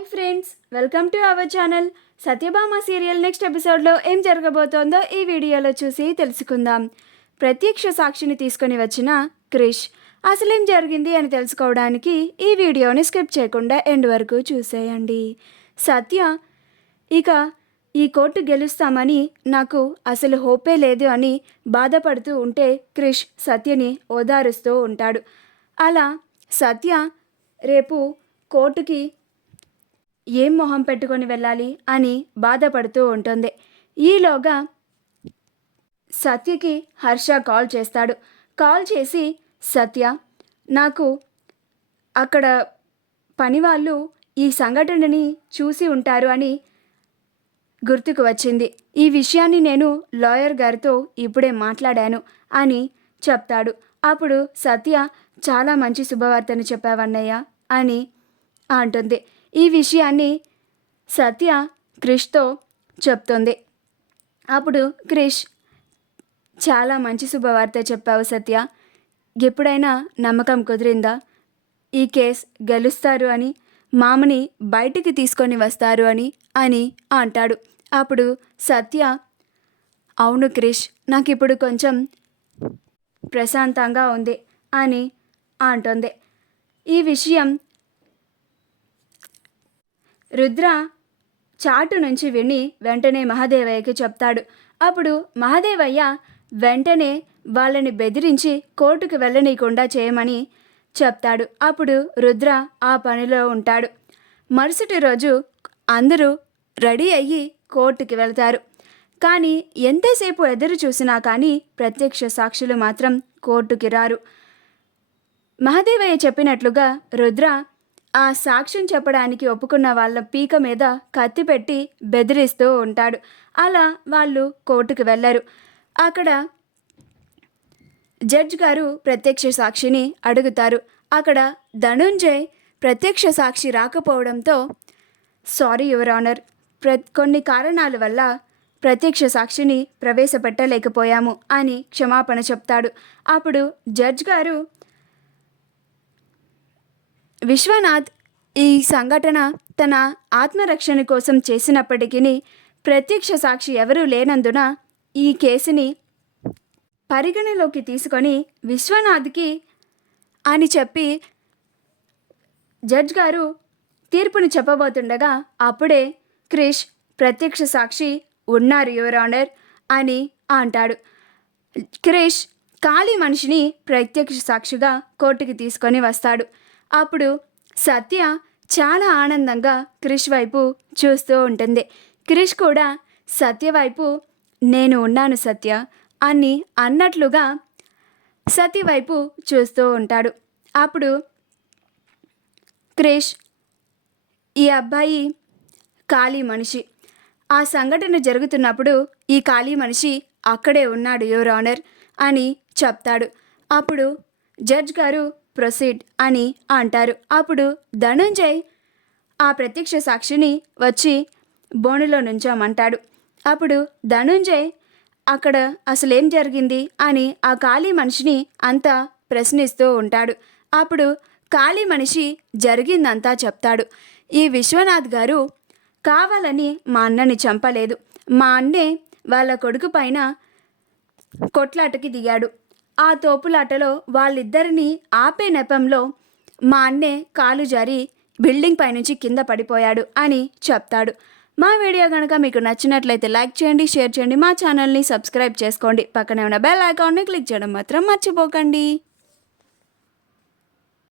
Hi friends, welcome to our channel. Satyabhama serial next ఎపిసోడ్లో ఏం జరగబోతోందో ఈ వీడియోలో చూసి తెలుసుకుందాం. ప్రత్యక్ష సాక్షిని తీసుకొని వచ్చిన క్రిష్ అసలేం జరిగింది అని తెలుసుకోవడానికి ఈ వీడియోని స్కిప్ చేయకుండా ఎండ్ వరకు చూసేయండి. సత్య ఇక ఈ కోర్టు గెలుస్తామని నాకు అసలు హోపే లేదు అని బాధపడుతూ ఉంటే క్రిష్ సత్యని ఓదారుస్తూ ఉంటాడు. అలా సత్య రేపు కోర్టుకి ఏం మొహం పెట్టుకొని వెళ్ళాలి అని బాధపడుతూ ఉంటుంది. ఈలోగా సత్యకి హర్ష కాల్ చేస్తాడు. కాల్ చేసి, సత్య, నాకు అక్కడ పనివాళ్ళు ఈ సంఘటనని చూసి ఉంటారు అని గుర్తుకు వచ్చింది. ఈ విషయాన్ని నేను లాయర్ గారితో ఇప్పుడే మాట్లాడాను అని చెప్తాడు. అప్పుడు సత్య, చాలా మంచి శుభవార్తను చెప్పావన్నయ్య అని అంటుంది. ఈ విషయాన్ని సత్య క్రిష్తో చెప్తుంది. అప్పుడు క్రిష్, చాలా మంచి శుభవార్త చెప్పావు సత్య, ఎప్పుడైనా నమ్మకం కుదిరిందా ఈ కేస్ గెలుస్తారు అని, మామని బయటికి తీసుకొని వస్తారు అని అంటాడు. అప్పుడు సత్య, అవును క్రిష్, నాకు ఇప్పుడు కొంచెం ప్రశాంతంగా ఉంది అని అంటుంది. ఈ విషయం రుద్ర చాటు నుంచి విని వెంటనే మహాదేవయ్యకి చెప్తాడు. అప్పుడు మహాదేవయ్య వెంటనే వాళ్ళని బెదిరించి కోర్టుకు వెళ్ళనీయకుండా చేయమని చెప్తాడు. అప్పుడు రుద్ర ఆ పనిలో ఉంటాడు. మరుసటి రోజు అందరూ రెడీ అయ్యి కోర్టుకి వెళ్తారు. కానీ ఎంతసేపు ఎదురు చూసినా కానీ ప్రత్యక్ష సాక్షులు మాత్రం కోర్టుకి రారు. మహాదేవయ్య చెప్పినట్లుగా రుద్ర ఆ సాక్ష్యం చెప్పడానికి ఒప్పుకున్న వాళ్ళ పీక మీద కత్తి పెట్టి బెదిరిస్తూ ఉంటాడు. అలా వాళ్ళు కోర్టుకు వెళ్ళరు. అక్కడ జడ్జ్ గారు ప్రత్యక్ష సాక్షిని అడుగుతారు. అక్కడ ధనుంజయ్ ప్రత్యక్ష సాక్షి రాకపోవడంతో, సారీ యువర్ ఆనర్, కొన్ని కారణాల వల్ల ప్రత్యక్ష సాక్షిని ప్రవేశపెట్టలేకపోయాము అని క్షమాపణ చెప్తాడు. అప్పుడు జడ్జ్ గారు, విశ్వనాథ్ ఈ సంఘటన తన ఆత్మరక్షణ కోసం చేసినప్పటికీ ప్రత్యక్ష సాక్షి ఎవరూ లేనందున ఈ కేసుని పరిగణలోకి తీసుకొని విశ్వనాథ్కి అని చెప్పి జడ్జ్ గారు తీర్పుని చెప్పబోతుండగా అప్పుడే క్రిష్, ప్రత్యక్ష సాక్షి ఉన్నారు యువర్ ఆనర్ అని అంటాడు. క్రిష్ ఖాళీ మనిషిని ప్రత్యక్ష సాక్షిగా కోర్టుకి తీసుకొని వస్తాడు. అప్పుడు సత్య చాలా ఆనందంగా క్రిష్ వైపు చూస్తూ ఉంటుంది. క్రిష్ కూడా సత్య వైపు, నేను ఉన్నాను సత్య అని అన్నట్లుగా సత్య వైపు చూస్తూ ఉంటాడు. అప్పుడు క్రిష్, ఈ అబ్బాయి ఖాళీ మనిషి, ఆ సంఘటన జరుగుతున్నప్పుడు ఈ ఖాళీ మనిషి అక్కడే ఉన్నాడు యువర్ ఆనర్ అని చెప్తాడు. అప్పుడు జడ్జ్ గారు ప్రొసీడ్ అని అంటారు. అప్పుడు ధనుంజయ్ ఆ ప్రత్యక్ష సాక్షిని వచ్చి బోనులో నుంచోమంటాడు. అప్పుడు ధనుంజయ్ అక్కడ అసలేం జరిగింది అని ఆ ఖాళీ మనిషిని అంతా ప్రశ్నిస్తూ ఉంటాడు. అప్పుడు ఖాళీ మనిషి జరిగిందంతా చెప్తాడు. ఈ విశ్వనాథ్ గారు కావాలని మా అన్నని చంపలేదు. మా అన్నే వాళ్ళ కొడుకు పైన కొట్లాటకి దిగాడు. ఆ తోపులాటలో వాళ్ళిద్దరినీ ఆపే నెపంలో మా అన్నే కాలు జారి బిల్డింగ్ పైనుంచి కింద పడిపోయాడు అని చెప్తాడు. మా వీడియో కనుక మీకు నచ్చినట్లయితే లైక్ చేయండి, షేర్ చేయండి, మా ఛానల్ని సబ్స్క్రైబ్ చేసుకోండి, పక్కనే ఉన్న బెల్ ఐకాన్ని క్లిక్ చేయడం మాత్రం మర్చిపోకండి.